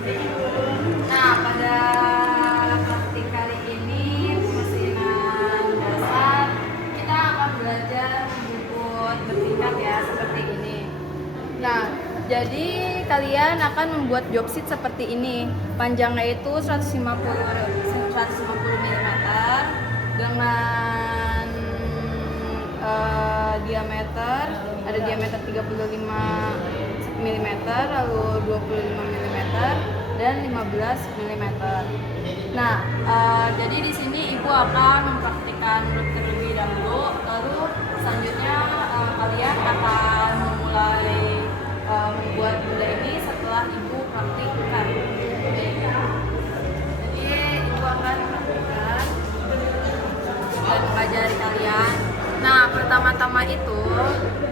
Nah, pada praktik kali ini pemesinan dasar kita akan belajar membuat bertingkat ya seperti ini. Nah, jadi kalian akan membuat job sheet seperti ini. Panjangnya itu 150 mm dengan diameter, ada diameter 35 mm, lalu 25 mm dan 15 mm. Nah, jadi di sini ibu akan mempraktikkan terlebih dahulu, lalu selanjutnya kalian akan memulai membuat benda ini setelah ibu praktikkan. Jadi ibu akan praktikkan dan mengajari kalian. Nah, pertama-tama itu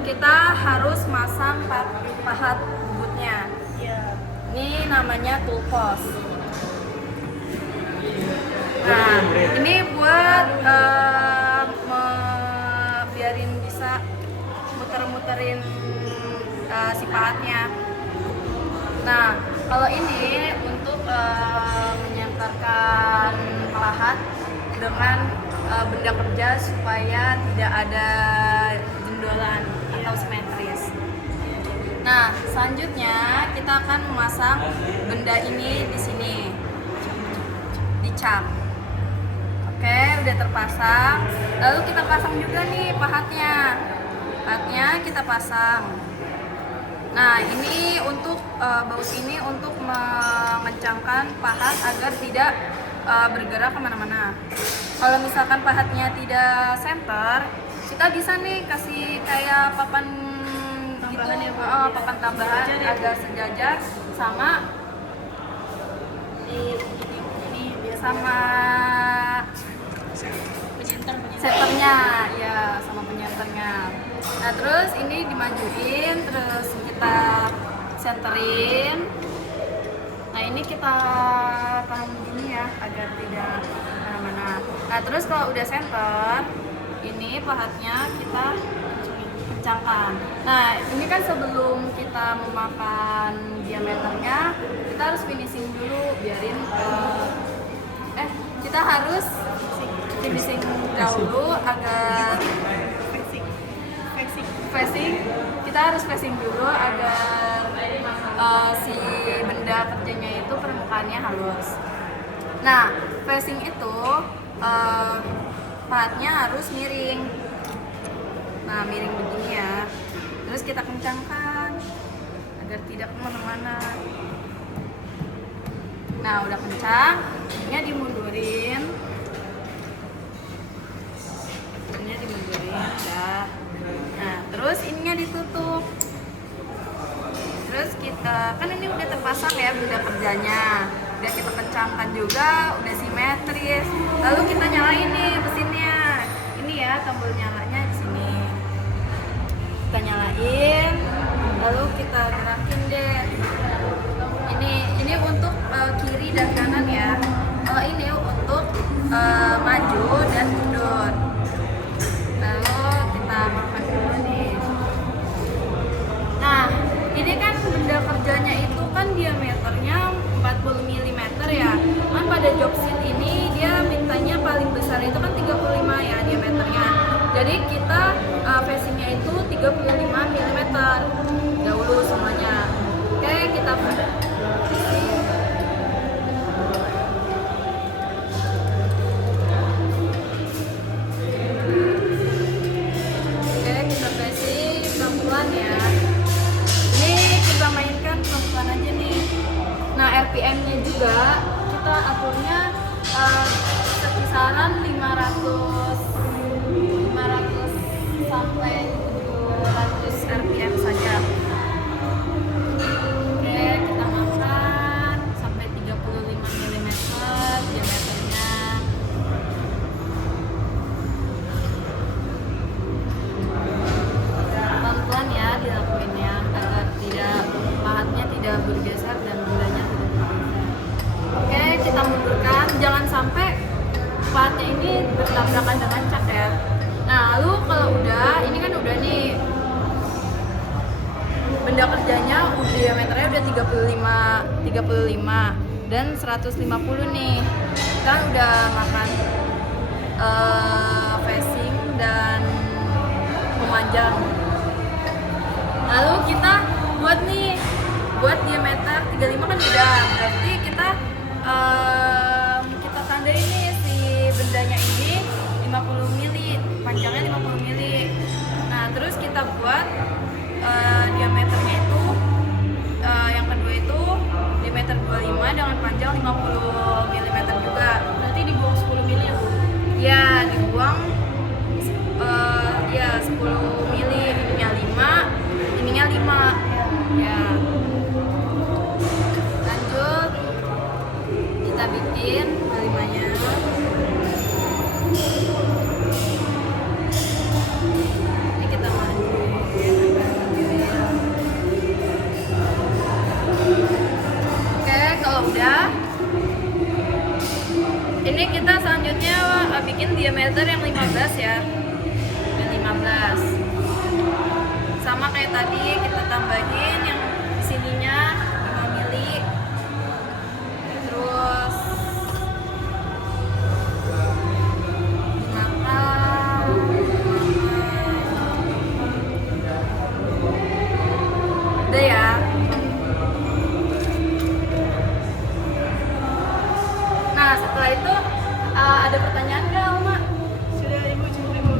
kita harus masang pahat butnya. Ini namanya tool post. Nah, ini buat biarin bisa muter-muterin si pahatnya. Nah, kalau ini untuk menyantarkan pahat dengan benda kerja supaya tidak ada jendolan atau simetris. Nah, selanjutnya kita akan memasang benda ini di sini, dicap. Oke, udah terpasang. Lalu kita pasang juga nih pahatnya. Pahatnya kita pasang. Nah, ini untuk baut ini untuk mengencangkan pahat agar tidak bergerak kemana-mana. Kalau misalkan pahatnya tidak center, kita bisa nih kasih kayak papan tambahan gitu, papan tambahan agar sejajar sama sama senternya, ya sama penyenternya. Nah, terus ini dimajuin, terus kita senterin. Nah, ini kita tahan gini ya agar tidak kemana-mana. Nah, terus kalau udah center, ini pahatnya kita kencangkan. Nah, ini kan sebelum kita memakan diameternya, kita harus finishing dulu, biarin kita harus finishing dahulu agar facing, kita harus facing dulu agar si benda kerjanya itu permukaannya halus. Nah, facing itu pahatnya harus miring. Nah, miring begini ya. Terus kita kencangkan agar tidak kemana-mana. Nah, udah kencang, ininya dimundurin. Ininya dimundurin, udah. Nah, terus ininya ditutup. Terus kita, kan ini udah terpasang ya benda kerjanya. Udah kita kencangkan juga, udah simetris. Lalu kita nyalain nih mesinnya. Ini ya tombol nyalanya di sini. Kita nyalain, lalu kita gerakin deh. Ini untuk kiri dan kanan ya. Kalau ini untuk maju dan mundur. Lalu kita makan dulu nih. Nah, ini kan benda kerjanya itu kan diameternya 40 mm ya. Kan pada job sheet ini dia mintanya paling besar itu kan 35 ya diameternya. Jadi kita facingnya itu 35 mm dahulu semuanya. Oke, kita facing pelan-pelan ya. Ini kita mainkan pelan-pelan aja nih. Nah, RPM-nya juga kita aturnya sekisaran 500 sampai 700 RPM saja. Oke, kita makan sampai 35 mm diameternya. Pelan-pelan ya dilakuinnya agar pahatnya tidak bergeser dan gulanya tidak bergeser. Oke, kita mundurkan, jangan sampai pahatnya ini bertabrakan dengan cat ya. Nah, lalu kalau udah, ini kan udah nih benda kerjanya diameternya udah 35 35 dan 150 nih. Kan udah makan facing dan memanjang. Lalu kita buat diameter 35 kan udah, berarti kita tandain nih si bendanya ini 50 mili, panjangnya 50 mili. Nah terus kita buat diameternya itu yang kedua itu diameter 25 dengan panjang 50 mm juga. Berarti dibuang 10 mili ya Bu? Ya dibuang ya 10 mili, ininya 5, ininya 5 ya. Lanjut kita bikin 5-nya. Ini kita majuin. Oke, kalau udah ini kita selanjutnya bikin diameter yang 15 ya. Yang 15 sama kayak tadi, kita tambahin yang sininya 5 mili. Terus udah ya. Nah setelah itu ada pertanyaan nggak Oma? Sudah Ibu, cukup Ibu.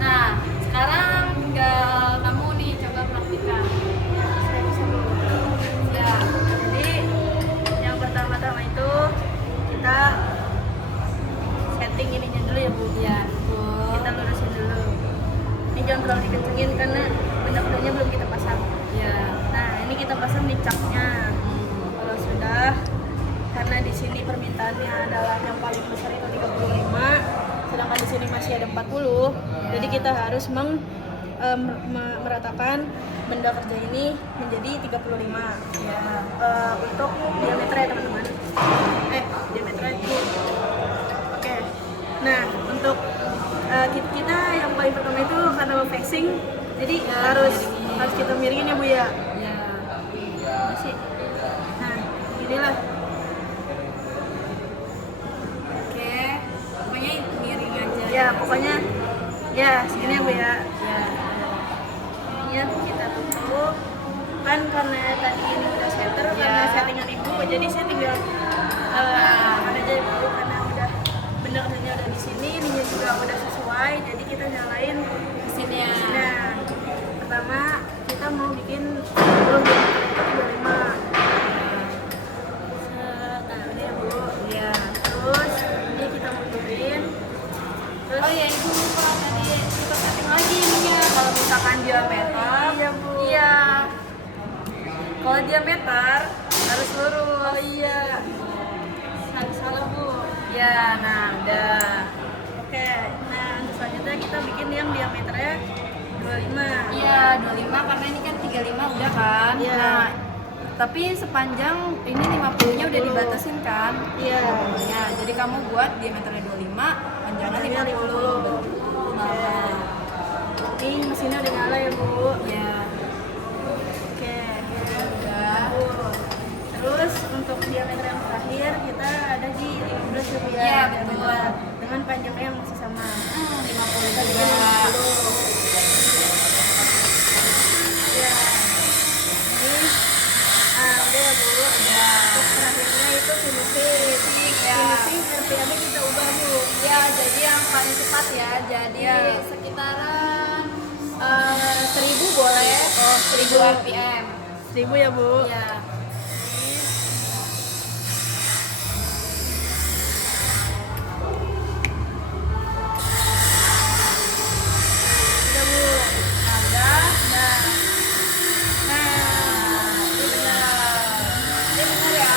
Nah sekarang tinggal kamu nih coba praktikan. Saya bisa Bu. Ya, Jadi yang pertama-tama itu kita setting ininya dulu ya Bu. ya, Kita lurusin dulu. Ini jangan terlalu dikencengin karena benda-bendanya belum kita pasang. ya. Nah ini kita pasang di capnya. Kalau sudah, karena di sini permintaannya adalah yang paling besar itu 35, sedangkan di sini masih ada 40, jadi kita harus meratakan benda kerja ini menjadi 35 Ya. untuk diameternya teman-teman. Diameternya itu. Oke. Nah untuk kita yang paling pertama itu karena facing, jadi Ya, harus miringin. kita miringin ya Bu ya. Ya. Masih. Nah inilah. Oke, pokoknya miring aja. Ya pokoknya ya segini ya Bu ya. Ya. Ininya kita tutup kan karena tadi ini udah center Ya. karena settingan Ibu, jadi saya tinggal ada aja Ibu karena udah benda kerjanya udah di sini, ininya juga udah sesuai, jadi kita nyalain Di sini ya. Nah pertama kita mau bikin 25. Nah ini ya Bu. Ya. Terus ini kita mundurin. Terus Oh ya, itu lupa tadi kita setting lagi ininya. Kalau misalkan diameter, Iya, Bu. Iya. Kalau diameter harus lurus. oh iya, salah Bu. Ya, nah udah. Oke, nah untuk selanjutnya kita bikin yang diameternya 25. Iya, 25 karena ini kan 35 udah kan. Iya. Nah, tapi sepanjang ini 50-nya udah dibatasin kan? Iya. Ya, jadi kamu buat diameternya 25, panjangnya 50. Nah, Ini mesinnya udah nyala ya Bu. ya. Oke. Udah. Terus untuk diameter yang terakhir kita ada di 15 ya Bu ya. Iya, betul. Diameter. Dengan panjangnya yang masih sama. 50 Kita bikin juga. 50. Ya. Ini udah ya Bu. Udah. Untuk terakhirnya itu finishing. Ya. Finishing RPM-nya kita ubah Bu. Ya, jadi yang paling cepat ya. Jadi Ya. sekitaran 1000 boleh. Oh, 1000 RPM. 1000 ya Bu. Ya. Udah Bu. Ada. Nah. Ini benar ya.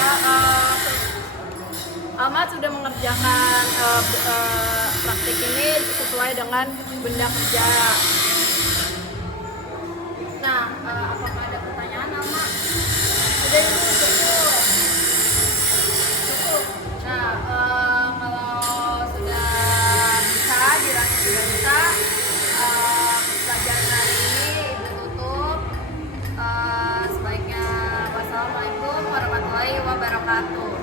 Ahmad sudah mengerjakan praktik ini sesuai dengan benda kerja. Nah, apakah ada pertanyaan, Ahmad? Udah Bu, cukup. Cukup. Nah, kalau sudah bisa, dirasa sudah bisa, pelajaran hari ini Ibu tutup. Sebaiknya wassalamualaikum warahmatullahi wabarakatuh. wabarakatuh.